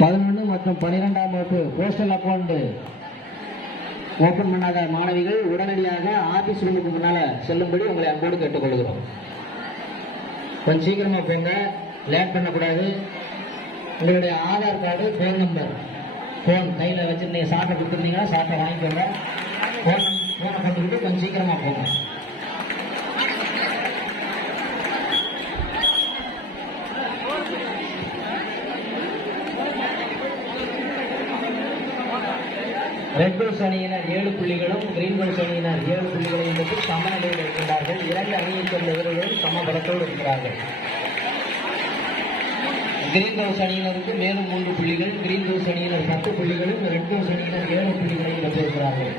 11 மற்றும் 12ஆம் வகுப்பு போஸ்டல் அக்கௌண்ட் ஓபன் பண்ணாத மாணவிகள் உடனடியாக ஆபீஸ் ரூமுக்கு முன்னால செல்லும்படி உங்களை அன்போடு கேட்டுக்கொள்கிறோம். கொஞ்சம் சீக்கிரமா போங்க, லேட் பண்ணக்கூடாது. உங்களுடைய Aadhaar card, phone number, phone கையில் வச்சிருந்தீங்க, சாட்டை கொடுத்துருந்தீங்கன்னா சாட்டை வாங்கிக்கோங்க. போனை கொண்டுக்கிட்டு கொஞ்சம் சீக்கிரமா போங்க. ரெட் ஹவுஸ் அணியினர் 7 புள்ளிகளும் கிரீன் ஹவுஸ் அணியினர் 7 புள்ளிகளையும் பெற்று சமநிலையில் இருக்கின்றார்கள். 2 அணியைச் சேர்ந்த வீரர்களும் சமபலத்தோடு இருக்கிறார்கள். கிரீன் ஹவுஸ் அணியினருக்கு மேலும் 3 புள்ளிகள், கிரீன் ஹவுஸ் அணியினர் 10 புள்ளிகளும் ரெட் ஹவுஸ் அணியினர் 7 புள்ளிகளையும் பெற்றிருக்கிறார்கள்.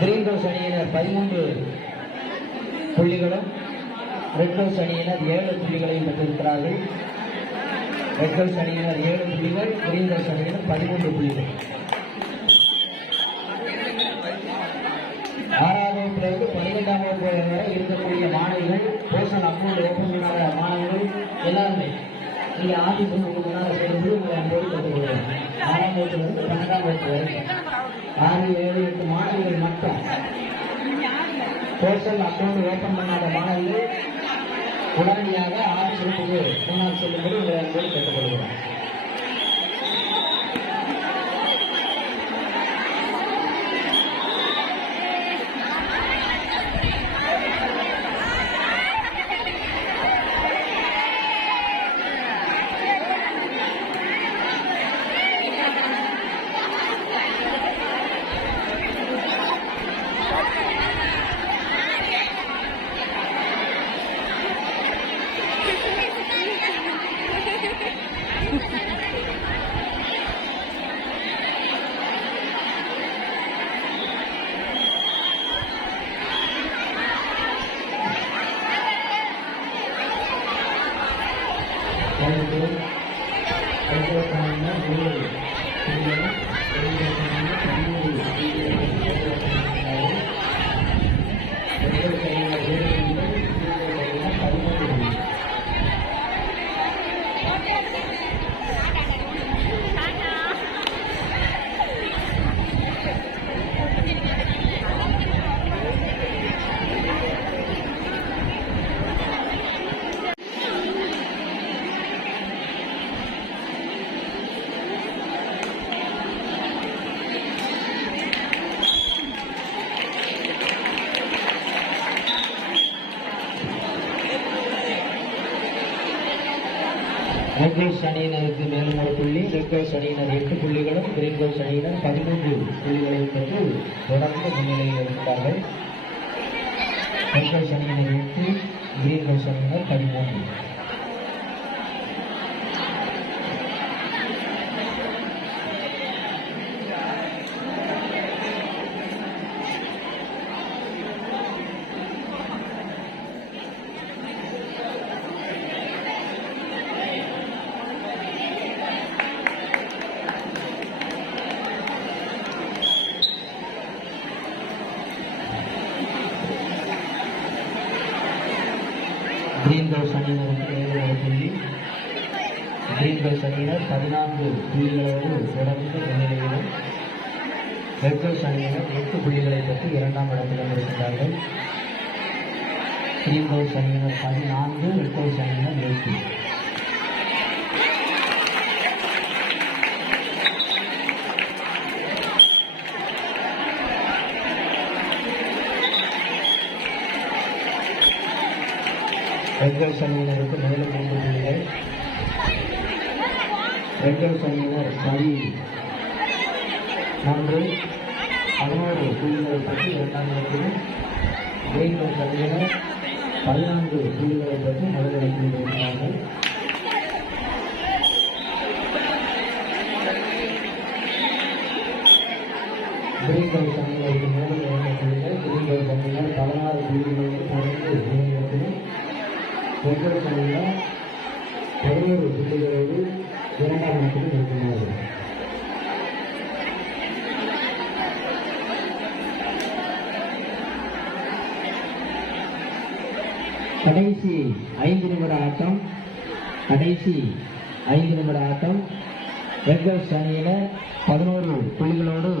கிரீன் ஹவுஸ் அணியினர் 13 புள்ளிகளும் ரெட் ஹவுஸ் அணியினர் 7 புள்ளிகளையும் பெற்றிருக்கிறார்கள். ரெட் ஹவுஸ் அணியினர் 7 புள்ளிகள், கிரீன் ஹவுஸ் அணியினர் 13 புள்ளிகள். 6ஆம் வகுப்பிலிருந்து 12ஆம் வகுப்பு வரை இருக்கக்கூடிய மாணவிகள், போஸ்டல் அக்கௌண்ட் ஓபன் பண்ணாத மாணவர்கள் எல்லாருமே இங்கே ஆபீஸ் ரூமுக்கு முன்னால் சேர்ந்து உங்களை அன்போடு கேட்டுக்கொள்கிறோம். 6ஆம் வகுப்பிலிருந்து 12ஆம் வகுப்பு வரைக்கும் 6, 7, 8 மாணவிகள் மட்டும் போஸ்டல் அக்கௌண்ட் ஓபன் பண்ணாத மாணவிகள் உடனடியாக ஆபீஸ் ரூமுக்கு முன்னால் செல்லும்படி உங்களை அன்போடு கேட்டுக்கொள்கிறோம். ரெட் ஹவுஸ் அணியினருக்கு மேலும் 1 புள்ளி, ரெட் ஹவுஸ் அணியினர் 8 புள்ளிகளும், கிரீன் ஹவுஸ் அணியினர் 13 புள்ளிகளையும் பெற்று தொடர்ந்து முன்னிலையில் இருக்கிறார்கள். ரெட் ஹவுஸ் அணியினர் 8, கிரீன் ஹவுஸ் அணியினர் 13. கிரீன் ஹவுஸ் அணியினருக்கு மேலும் 1 புள்ளி, கிரீன் ஹவுஸ் அணியினர் 14 புள்ளிகளோடு தொடர்ந்து முன்னிலையிலும், ரெட் ஹவுஸ் அணியினர் 8 புள்ளிகளை பெற்று 2ஆம் இடத்திலும் இருக்கிறார்கள். கிரீன் ஹவுஸ் அணியினர் 14, ரெட் ஹவுஸ் அணியினர் 8. ரெட் ஹவுஸ் அணியினருக்கு மேலும் 3 புள்ளிகள், ரெட் ஹவுஸ் அணியினர் 11 புள்ளிகளை பெற்று 2ஆம் இடத்திலும், கிரீன் ஹவுஸ் அணியினர் 14 புள்ளிகளை பெற்று முதலிடத்தில் இருக்கிறார்கள். கிரீன் ஹவுஸ் அணியினருக்கு மேலும் 2 புள்ளிகள், கிரீன் ஹவுஸ் அணியினர் 16 புள்ளிகளோடு தொடர்ந்து முதலிடத்திலும், ரெட் ஹவுஸ் அணியினர் 11 புள்ளிகளோடு 2ஆம் இடத்திலும் இருக்கிறார்கள். கடைசி 5 நிமிட ஆட்டம். ரெட் ஹவுஸ் அணியினர் 11 புள்ளிகளோடு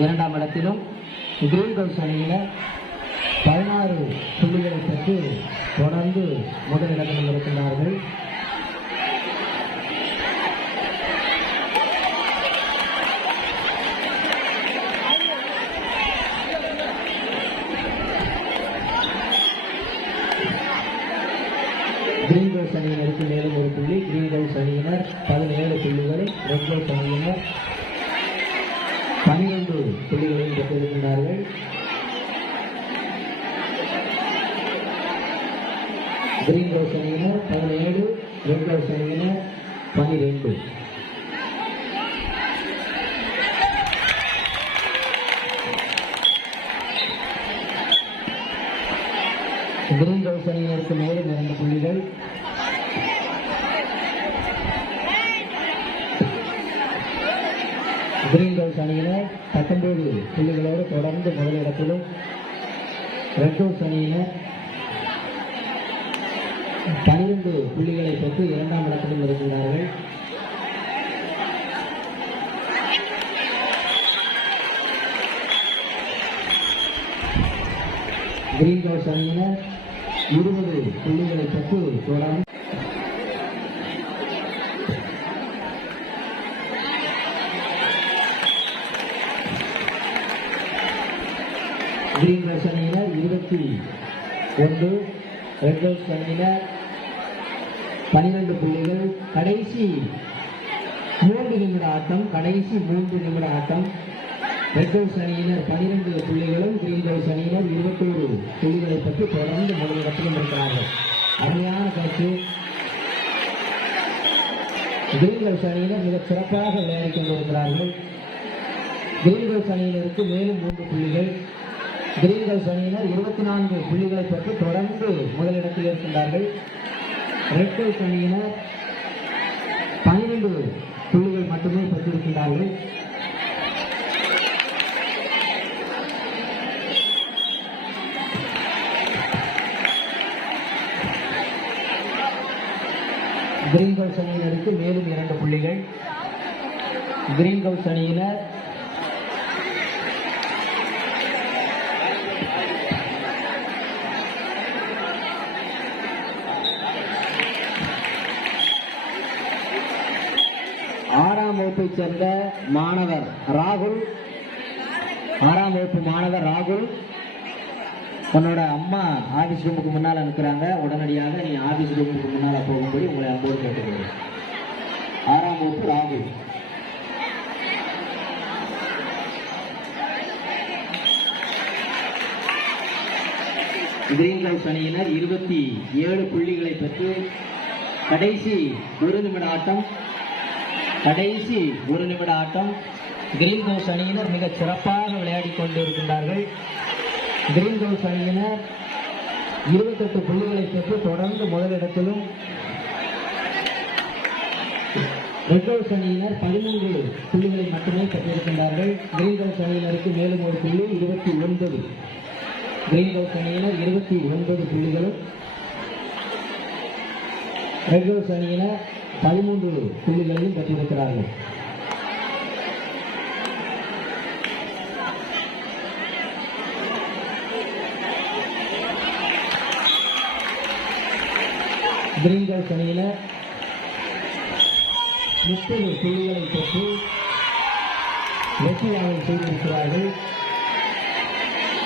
2ஆம் இடத்திலும், கிரீன் ஹவுஸ் அணியினர் 16 புள்ளிகளை பெற்று தொடர்ந்து முதலிடத்திலும் இருக்கின்றார்கள். கிரீன் ஹவுஸ் அணியினருக்கு மேலும் 1 புள்ளி, கிரீன் ஹவுஸ் அணியினர் 17 புள்ளிகளும், ரெட் ஹவுஸ் அணியினர் 12 புள்ளிகளையும் பெற்றிருக்கின்றார்கள். கிரீன் ஹவுஸ் அணியினர் 17, ரெட் ஹவுஸ் அணியினர் 12. கிரீன் ஹவுஸ் அணியினருக்கு மேலும் 2 புள்ளிகள். கிரீன் ஹவுஸ் அணியினர் 19 புள்ளிகளோடு தொடர்ந்து முதலிடத்திலும், ரெட் ஹவுஸ் அணியினர் 12 புள்ளிகளை பெற்று 2ஆம் இடத்திலும் இருக்கின்றார்கள். கிரீன் ஹவுஸ் அணியினர் 20 புள்ளிகளை பெற்று தொடர்ந்து கிரீன் ஹவுஸ் அணியினர் 21, ரெட் ஹவுஸ் அணியினர் 12 புள்ளிகள். கடைசி 3 நிமிட ஆட்டம். ரெட் ஹவுஸ் அணியினர் 12 புள்ளிகளும், கிரீன் ஹவுஸ் அணியினர் 21 புள்ளிகளை பற்றி தொடர்ந்து முதலிடத்திலும் இருக்கிறார்கள். அருமையான காட்சி. கிரீன் ஹவுஸ் அணியினர் மிகச் சிறப்பாக விளையாடி கொண்டிருக்கிறார்கள். கிரீன் ஹவுஸ் அணியினருக்கு மேலும் 3 புள்ளிகள், கிரீன் ஹவுஸ் அணியினர் 24 புள்ளிகளை பற்றி தொடர்ந்து முதலிடத்தில் இருக்கின்றார்கள். ரெட் ஹவுஸ் அணியினர் 12 புள்ளிகள் மட்டுமே பெற்றிருக்கின்றார்கள். கிரீன் ஹவுஸ் அணியினருக்கு மேலும் 2 புள்ளிகள். கிரீன் ஹவுஸ் அணியினர் 6ஆம் வகுப்பைச் சேர்ந்த மாணவர் ராகுல், 6ஆம் வகுப்பு மாணவர் ராகுல், உன்னோட அம்மா ஆபீஸ் ரூமுக்கு முன்னால் நிற்கிறாங்க. உடனடியாக நீ ஆபீஸ் ரூமுக்கு முன்னால் போகும்படி உங்களை அன்போடு கேட்டுக்கிறேன். 6ஆம் வகுப்பு ராகுல். கிரீன் ஹவுஸ் அணியினர் 27 புள்ளிகளை பெற்று கடைசி 1 நிமிட ஆட்டம். கிரீன் ஹவுஸ் அணியினர் மிகச் சிறப்பாக விளையாடி கொண்டிருக்கின்றார்கள். கிரீன் ஹவுஸ் அணியினர் 28 புள்ளிகளை பெற்று தொடர்ந்து முதலிடத்திலும், ரெட் ஹவுஸ் அணியினர் 13 புள்ளிகளை மட்டுமே பெற்றிருக்கின்றார்கள். கிரீன் ஹவுஸ் அணியினருக்கு மேலும் 1 புள்ளி, 29. கிரீன் ஹவுஸ் அணியினர் 29 புள்ளிகளும், ரெட் ஹவுஸ் அணியினர் 13 புள்ளிகளையும் பெற்றிருக்கிறார்கள். கிரீன் ஹவுஸ் அணியினர் 30 புள்ளிகளை பெற்று வெற்றியாக செய்திருக்கிறார்கள்.